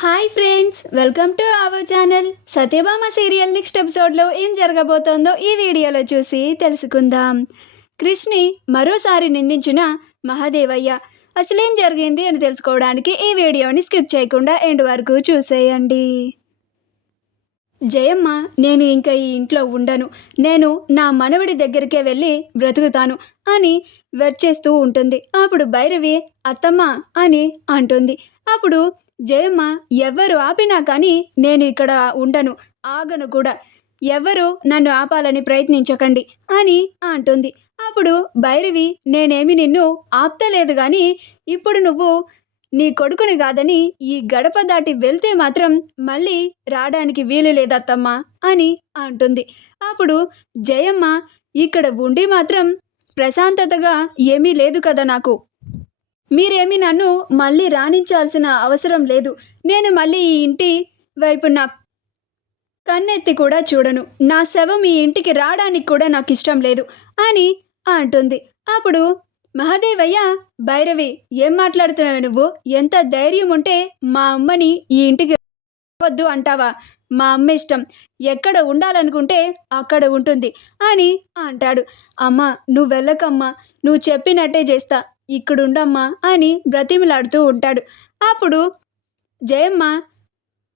Hi friends, welcome to our channel. Satyabhama serial next ఎపిసోడ్లో ఏం జరగబోతోందో ఈ వీడియోలో చూసి తెలుసుకుందాం. కృష్ణి మరోసారి నిందించిన మహాదేవయ్య అసలేం జరిగింది అని తెలుసుకోవడానికి ఈ వీడియోని స్కిప్ చేయకుండా ఎండ్ వరకు చూసేయండి. జయమ్మ, నేను ఇంకా ఈ ఇంట్లో ఉండను, నేను నా మనవడి దగ్గరికే వెళ్ళి బ్రతుకుతాను అని వెచ్చేస్తూ ఉంటుంది. అప్పుడు భైరవి అత్తమ్మ అని అంటుంది. అప్పుడు జయమ్మ, ఎవ్వరు ఆపినా కానీ నేను ఇక్కడ ఉండను, ఆగను కూడా, ఎవ్వరు నన్ను ఆపాలని ప్రయత్నించకండి అని అంటుంది. అప్పుడు భైరవి, నేనేమి నిన్ను ఆప్తలేదు కానీ ఇప్పుడు నువ్వు నీ కొడుకుని కాదని ఈ గడప దాటి వెళ్తే మాత్రం మళ్ళీ రావడానికి వీలు లేదత్తమ్మా అని అంటుంది. అప్పుడు జయమ్మ, ఇక్కడ ఉండి మాత్రం ప్రశాంతతగా ఏమీ లేదు కదా నాకు, మీరేమీ నన్ను మళ్ళీ రాణించాల్సిన అవసరం లేదు, నేను మళ్ళీ ఈ ఇంటి వైపు నా కన్నెత్తి కూడా చూడను, నా శవం ఈ ఇంటికి రావడానికి కూడా నాకు ఇష్టం లేదు అని అంటుంది. అప్పుడు మహాదేవయ్య, భైరవి ఏం మాట్లాడుతున్నావు నువ్వు, ఎంత ధైర్యం ఉంటే మా అమ్మని ఈ ఇంటికి వద్దు అంటావా, మా అమ్మ ఇష్టం, ఎక్కడ ఉండాలనుకుంటే అక్కడ ఉంటుంది అని అంటాడు. అమ్మ నువ్వు వెళ్ళకమ్మా, నువ్వు చెప్పినట్టే చేస్తా, ఇక్కడుండమ్మా అని బ్రతిమలాడుతూ ఉంటాడు. అప్పుడు జయమ్మ,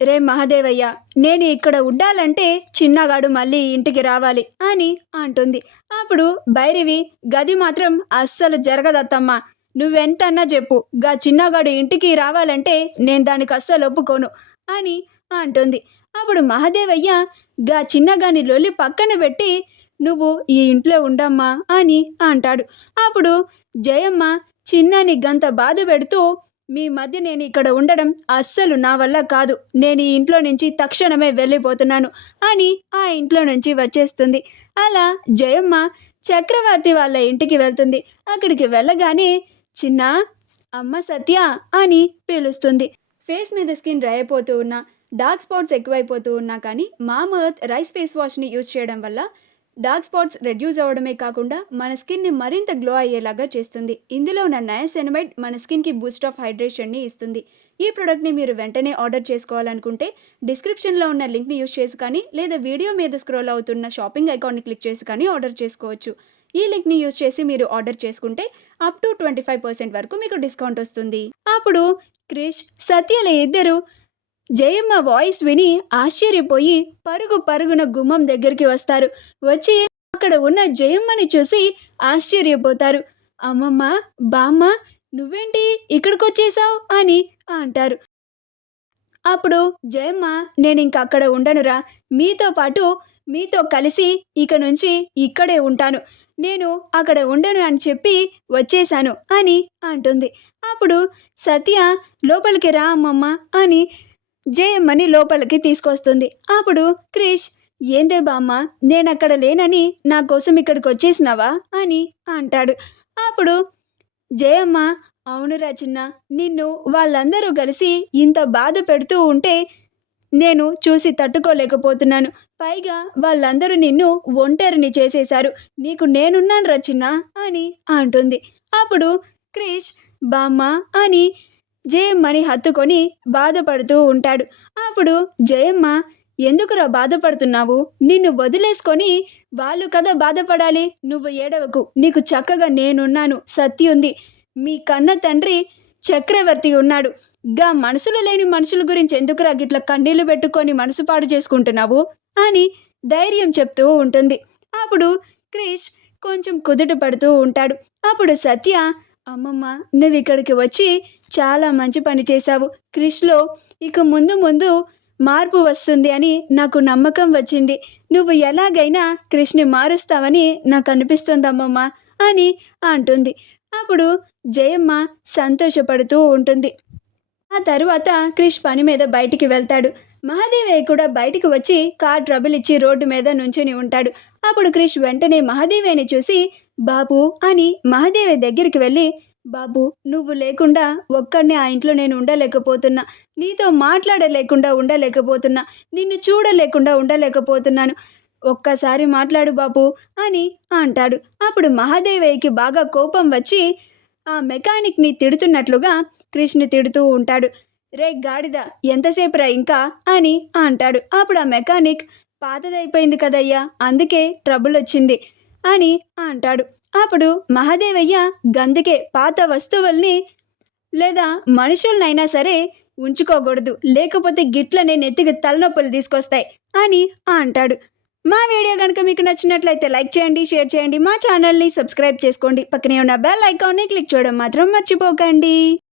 రే మహాదేవయ్య, నేను ఇక్కడ ఉండాలంటే చిన్నగాడు మళ్ళీ ఇంటికి రావాలి అని అంటుంది. అప్పుడు భైరవి, గది మాత్రం అస్సలు జరగదత్తమ్మా, నువ్వెంతన్నా చెప్పు, గా చిన్నగాడు ఇంటికి రావాలంటే నేను దానికి అస్సలు ఒప్పుకోను అని అంటుంది. అప్పుడు మహాదేవయ్య, గా చిన్నగాని లొల్లి పక్కన పెట్టి నువ్వు ఈ ఇంట్లో ఉండమ్మా అని అంటాడు. అప్పుడు జయమ్మ చిన్నని గంత బాధ పెడుతూ, మీ మధ్య నేను ఇక్కడ ఉండడం అస్సలు నా వల్ల కాదు, నేను ఈ ఇంట్లో నుంచి తక్షణమే వెళ్ళిపోతున్నాను అని ఆ ఇంట్లో నుంచి వచ్చేస్తుంది. అలా జయమ్మ చక్రవర్తి వాళ్ళ ఇంటికి వెళ్తుంది. అక్కడికి వెళ్ళగానే చిన్న, అమ్మ సత్య అని పిలుస్తుంది. ఫేస్ మీద స్కిన్ డ్రై అయిపోతూ ఉన్నా, డార్క్ స్పాట్స్ ఎక్కువైపోతూ ఉన్నా కానీ మామర్త్ రైస్ ఫేస్ వాష్ని యూజ్ చేయడం వల్ల డార్క్ స్పాట్స్ రెడ్యూస్ అవ్వడమే కాకుండా మన స్కిన్ని మరింత గ్లో అయ్యేలాగా చేస్తుంది. ఇందులో ఉన్న నయాసినమైడ్ మన స్కిన్కి బూస్ట్ ఆఫ్ హైడ్రేషన్ని ఇస్తుంది. ఈ ప్రోడక్ట్ని మీరు వెంటనే ఆర్డర్ చేసుకోవాలనుకుంటే డిస్క్రిప్షన్లో ఉన్న లింక్ని యూజ్ చేసి కానీ, లేదా వీడియో మీద స్క్రోల్ అవుతున్న షాపింగ్ ఐకాన్ని క్లిక్ చేసి కానీ ఆర్డర్ చేసుకోవచ్చు. ఈ లింక్ని యూజ్ చేసి మీరు ఆర్డర్ చేసుకుంటే అప్ టు 25% వరకు మీకు డిస్కౌంట్ వస్తుంది. అప్పుడు క్రిష్, సత్యల ఇద్దరు జయమ్మ వాయిస్ విని ఆశ్చర్యపోయి పరుగు పరుగున గుమ్మం దగ్గరికి వస్తారు. వచ్చి అక్కడ ఉన్న జయమ్మని చూసి ఆశ్చర్యపోతారు. అమ్మమ్మ, బామ్మ, నువ్వేంటి ఇక్కడికి వచ్చేసావు అని అంటారు. అప్పుడు జయమ్మ, నేను ఇంక అక్కడ ఉండనురా, మీతో పాటు మీతో కలిసి ఇక నుంచి ఇక్కడే ఉంటాను, నేను అక్కడ ఉండను అని చెప్పి వచ్చేశాను అని అంటుంది. అప్పుడు సత్య, లోపలికి రా అమ్మమ్మ అని జయమ్మని లోపలికి తీసుకొస్తుంది. అప్పుడు క్రిష్, ఏందే బామ్మ, నేనక్కడ లేనని నా కోసం ఇక్కడికి వచ్చేసినావా అని అంటాడు. అప్పుడు జయమ్మ, అవునురా చిన్న, నిన్ను వాళ్ళందరూ కలిసి ఇంత బాధ పెడుతూ ఉంటే నేను చూసి తట్టుకోలేకపోతున్నాను, పైగా వాళ్ళందరూ నిన్ను ఒంటరిని చేసేశారు, నీకు నేనున్నాను రా చిన్న అని అంటుంది. అప్పుడు క్రిష్, బామ్మ అని జయమ్మని హత్తుకొని బాధపడుతూ ఉంటాడు. అప్పుడు జయమ్మ, ఎందుకురా బాధపడుతున్నావు, నిన్ను వదిలేసుకొని వాళ్ళు కదా బాధపడాలి, నువ్వు ఏడవకు, నీకు చక్కగా నేనున్నాను, సత్య ఉంది, మీ కన్న తండ్రి చక్రవర్తి ఉన్నాడు, గా మనసులో లేని మనుషుల గురించి ఎందుకురా గిట్ల కన్నీళ్లు పెట్టుకొని మనసు పాడు చేసుకుంటున్నావు అని ధైర్యం చెప్తూ ఉంటుంది. అప్పుడు క్రిష్ కొంచెం కుదుట పడుతూ ఉంటాడు. అప్పుడు సత్య, అమ్మమ్మ, నువ్వు ఇక్కడికి వచ్చి చాలా మంచి పని చేశావు, క్రిష్లో ఇక ముందు ముందు మార్పు వస్తుంది అని నాకు నమ్మకం వచ్చింది, నువ్వు ఎలాగైనా క్రిష్ని మారుస్తావని నాకు అనిపిస్తుంది అమ్మమ్మ అని అంటుంది. అప్పుడు జయమ్మ సంతోషపడుతూ ఉంటుంది. ఆ తరువాత క్రిష్ పని మీద బయటికి వెళ్తాడు. మహాదేవయ్య కూడా బయటికి వచ్చి కార్ ట్రబుల్ ఇచ్చి రోడ్డు మీద నుంచుని ఉంటాడు. అప్పుడు క్రిష్ వెంటనే మహాదేవయ్యని చూసి బాబు అని మహాదేవయ్య దగ్గరికి వెళ్ళి, బాబు, నువ్వు లేకుండా ఒక్కడినే ఆ ఇంట్లో నేను ఉండలేకపోతున్నా, నీతో మాట్లాడలేకుండా ఉండలేకపోతున్నా, నిన్ను చూడలేకుండా ఉండలేకపోతున్నాను, ఒక్కసారి మాట్లాడు బాబు అని అంటాడు. అప్పుడు మహాదేవయ్యకి బాగా కోపం వచ్చి ఆ మెకానిక్ని తిడుతున్నట్లుగా క్రిష్ని తిడుతూ ఉంటాడు. రే గాడిద ఎంతసేపురా ఇంకా అని అంటాడు. అప్పుడు ఆ మెకానిక్ పాతదైపోయింది కదయ్యా అందుకే ట్రబుల్ వచ్చింది అని అంటాడు. అప్పుడు మహాదేవయ్య గందుకే పాత వస్తువుల్ని లేదా మనుషులనైనా సరే ఉంచుకోకూడదు, లేకపోతే గిట్లనే నెత్తికి తలనొప్పులు తీసుకొస్తాయి అని అంటాడు. మా వీడియో కనుక మీకు నచ్చినట్లయితే లైక్ చేయండి, షేర్ చేయండి, మా ఛానల్ని సబ్స్క్రైబ్ చేసుకోండి, పక్కనే ఉన్న బెల్ ఐకాన్ని క్లిక్ చేయడం మాత్రం మర్చిపోకండి.